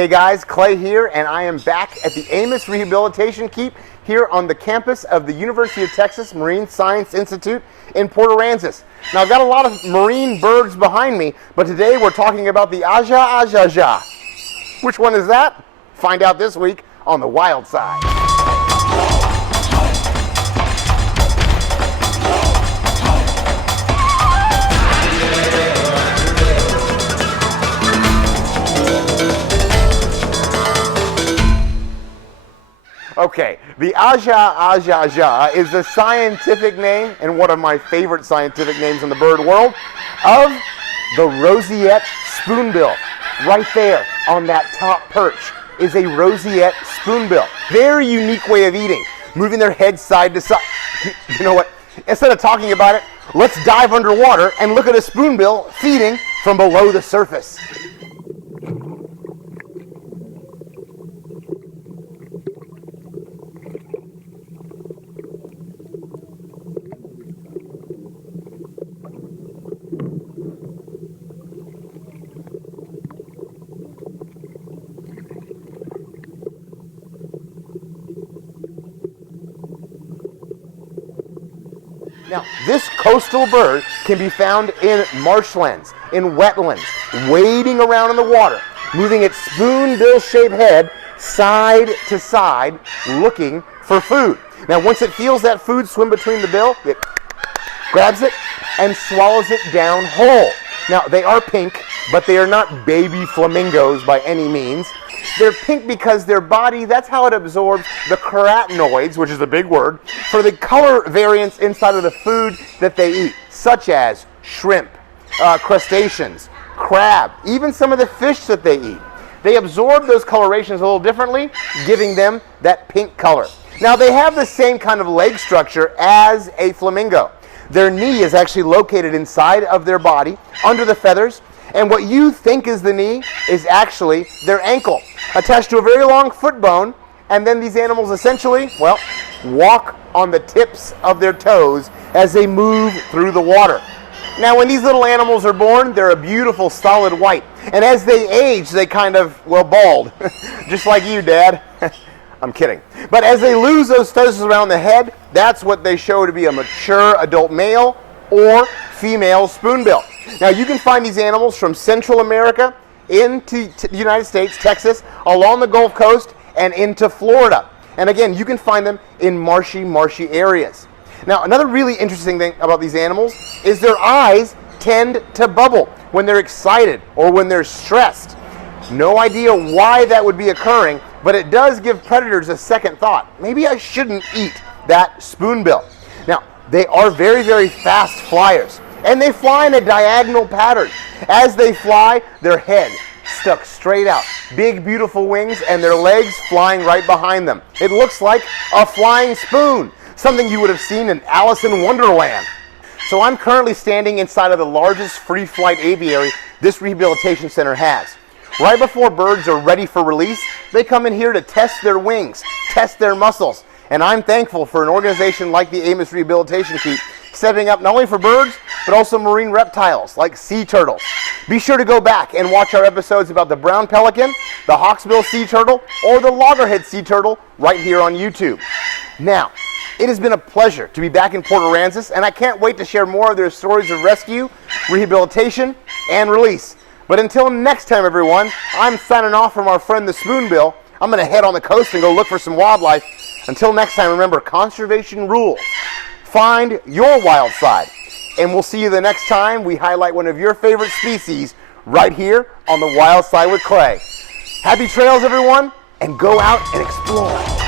Hey guys, Clay here, and I am back at the Amos Rehabilitation Keep here on the campus of the University of Texas Marine Science Institute in Port Aransas. Now I've got a lot of marine birds behind me, but today we're talking about the aja. Which one is that? Find out this week on The Wild Side. Okay, the aja is the scientific name, and one of my favorite scientific names in the bird world, of the Roseate Spoonbill. Right there on that top perch is a Roseate Spoonbill. Very unique way of eating, moving their head side to side. You know what? Instead of talking about it, let's dive underwater and look at a spoonbill feeding from below the surface. Now, this coastal bird can be found in marshlands, in wetlands, wading around in the water, moving its spoonbill-shaped head side to side, looking for food. Now, once it feels that food swim between the bill, it grabs it and swallows it down whole. Now, they are pink, but they are not baby flamingos by any means. They're pink because their body, that's how it absorbs the carotenoids, which is a big word, for the color variants inside of the food that they eat, such as shrimp, crustaceans, crab, even some of the fish that they eat. They absorb those colorations a little differently, giving them that pink color. Now, they have the same kind of leg structure as a flamingo. Their knee is actually located inside of their body, under the feathers, and what you think is the knee is actually their ankle, attached to a very long foot bone, and then these animals essentially, well, walk on the tips of their toes as they move through the water. Now, when these little animals are born, they're a beautiful solid white, and as they age, they kind of, well, bald, just like you, Dad. I'm kidding. But as they lose those feathers around the head, that's what they show to be a mature adult male or female spoonbill. Now, you can find these animals from Central America into the United States, Texas, along the Gulf Coast, and into Florida. And again, you can find them in marshy areas. Now, another really interesting thing about these animals is their eyes tend to bubble when they're excited or when they're stressed. No idea why that would be occurring, but it does give predators a second thought. Maybe I shouldn't eat that spoonbill. Now, they are very fast flyers, and they fly in a diagonal pattern. As they fly, their head stuck straight out, big beautiful wings, and their legs flying right behind them. It looks like a flying spoon, something you would have seen in Alice in Wonderland. So I'm currently standing inside of the largest free flight aviary this rehabilitation center has. Right before birds are ready for release, they come in here to test their wings, test their muscles. And I'm thankful for an organization like the Amos Rehabilitation Keep setting up not only for birds, but also marine reptiles like sea turtles. Be sure to go back and watch our episodes about the brown pelican, the hawksbill sea turtle, or the loggerhead sea turtle right here on YouTube. Now, it has been a pleasure to be back in Port Aransas, and I can't wait to share more of their stories of rescue, rehabilitation, and release. But until next time, everyone, I'm signing off from our friend the Spoonbill. I'm going to head on the coast and go look for some wildlife. Until next time, remember, conservation rules. Find your wild side. And we'll see you the next time we highlight one of your favorite species right here on The Wild Side with Clay. Happy trails, everyone, and go out and explore.